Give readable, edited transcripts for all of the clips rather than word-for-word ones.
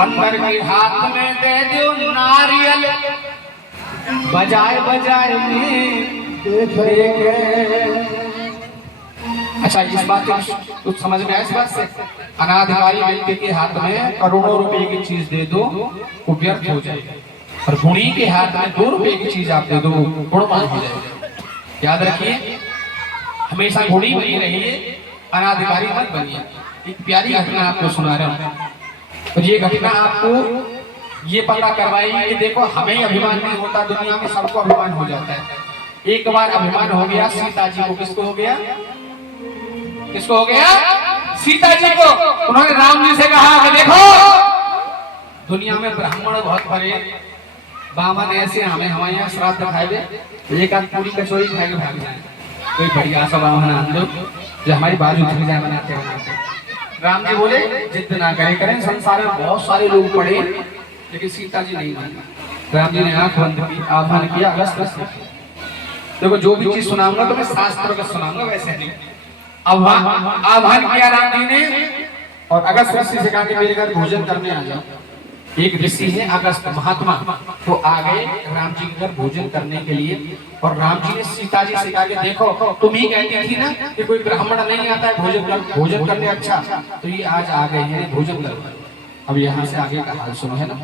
बंदर के हाथ में दे दो नारियल, बजाए बजाए में देखे। अच्छा, इस बात से कुछ समझ में आया? इस बात से अनाधिकारी व्यक्ति के हाथ में करोड़ों रुपए की चीज दे दो, वो व्यर्थ हो जाएगा, और गुणी के हाथ में 2 रुपए की चीज आप दे दो, गुणवान हो जाएगा। याद रखिए, हमेशा गुणी बनी रहिए, अनाधिकारी मत बनिए। एक प्यारी घटना आपको सुना रहा हूँ, और ये घटना आपको ये पता करवाई कि देखो, हमें अभिमान नहीं होता, दुनिया में सबको अभिमान हो जाता है। एक बार अभिमान हो गया सीता जी को। किसको हो गया? किसको हो गया? सीता जी को। उन्होंने राम जी से कहा कि देखो, दुनिया में ब्राह्मण बहुत बड़े, बामन ऐसे हमें हमारे यहाँ श्राद्ध खाए दे, एक आध पूरी कचौरी खाए के भाग जाए। कोई बढ़िया सा बामन हम लोग जो हमारी बाजू झुक जाए बनाते बनाते। राम जी बोले जिद ना करें, संसार में बहुत सारे लोग पढ़े, लेकिन सीता जी नहीं मानी। राम जी ने आंख बंद की, आह्वान किया अगस्त से। देखो, जो भी चीज सुनाऊंगा तो मैं शास्त्रों का सुनाऊंगा, वैसे नहीं। आह्वान किया राम जी ने, और अगस्त ऋषि से कहा कि मेरे घर भोजन करने आ जाओ। एक ऋषि है अगस्त महात्मा, तो आ गए राम जी के घर भोजन करने के लिए। और राम जी ने सीता जी से कहा कि देखो, तुम ही कहती थी ना कि कोई ब्राह्मण नहीं आता है भोजन करने, अच्छा तो ये आज आ गए हैं भोजन करने। अब यहाँ से आगे का हाल सुनो, है ना।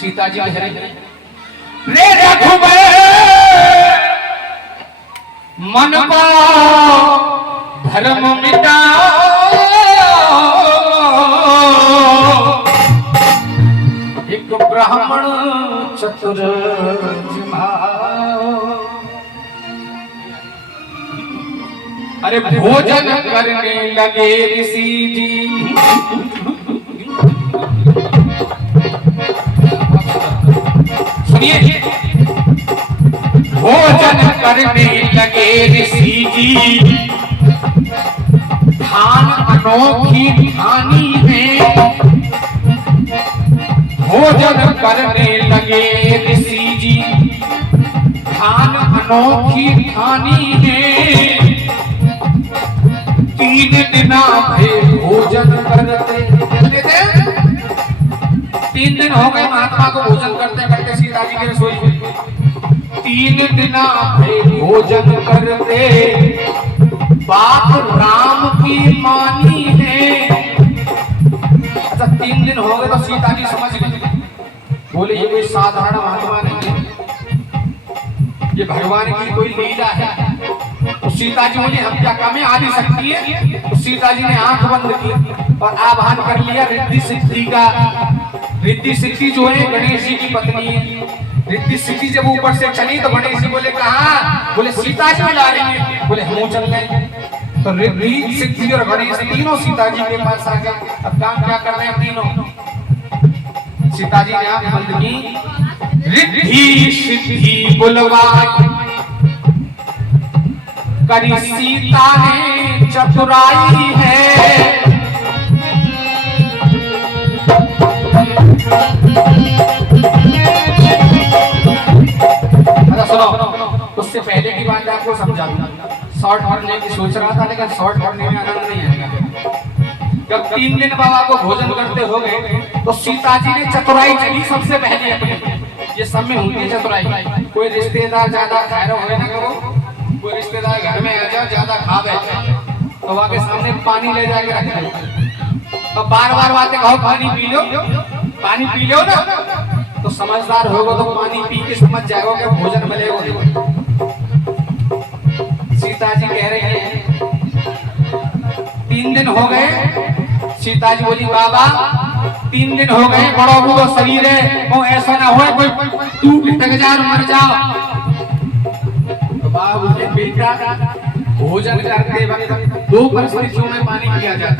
सीता जी रे मन को धर्म मिटा, एक ब्राह्मण चतुर जिमाओ। अरे भोजन करने लगे ऋषि जी, सुनिए। भोजन करने लगे ऋषि जी, ठान अनोखी ठानी है। भोजन करने लगे ऋषि जी, ठान अनोखी ठानी है। 3 दिन भे भोजन करते, 3 दिन हो गए महात्मा को भोजन करते करते सीता जी की रसोई में। 3 दिन भे भोजन करते, बात राम की मानी है। अच्छा, 3 दिन हो गए तो सीता जी समझ गई, बोले ये कोई साधारण महात्मा नहीं है, ये भगवान की कोई लीला है। तो सीता जी बोली हम क्या काम है, आदि शक्ति है। तो सीता जी ने आंख बंद की और आह्वान कर लिया रिद्धि सिद्धि का। रिद्धि सिद्धि जो है गणेश जी की पत्नी है। रिद्धि सिद्धि जब ऊपर से चली तो गणेश जी बोले कहाँ? बोले सीता जी ला रही है। बोले हम चल गए। तो रिद्धि सिद्धि और गणेश तीनों सीता जी के पास आ गए। अब काम क्या कर रहे हैं तीनों? सीता जी ने आंख बंद की, रिद्धि सिद्धि बुलवाई, करी सीता ने चतुराई है। उससे पहले की बात आपको समझा दूं। शॉर्ट करने की सोच रहा था, लेकिन शॉर्ट करने में आनंद नहीं आएगा। जब 3 दिन बाबा को भोजन करते हो गए तो सीता जी ने चतुराई चली सबसे पहले अपने। ये सब में होती है चतुराई। कोई रिश्तेदार ज्यादा खा रहे हो ना, करो कोई रिश्तेदार घर में आ जाओ, ज्यादा खा बैठे तो वहाँ के सामने पानी ले जाके रख दो, तो बार बार बातें कहो पानी पी लो, पानी पी लो ना। तो समझदार होगा तो पानी पी के समझ जाएगा कि भोजन मिलेगा। सीता जी कह रहे हैं 3 दिन हो गए। सीता जी बोली बाबा 3 दिन हो गए, बड़ा बूढ़ा शरीर है, वो ऐसा ना हो कोई टूट टक जाओ मर जाओ। तो बाबा बोले बेटा भोजन करते वक्त 2 परिस्थितियों में पानी पिया जाता है।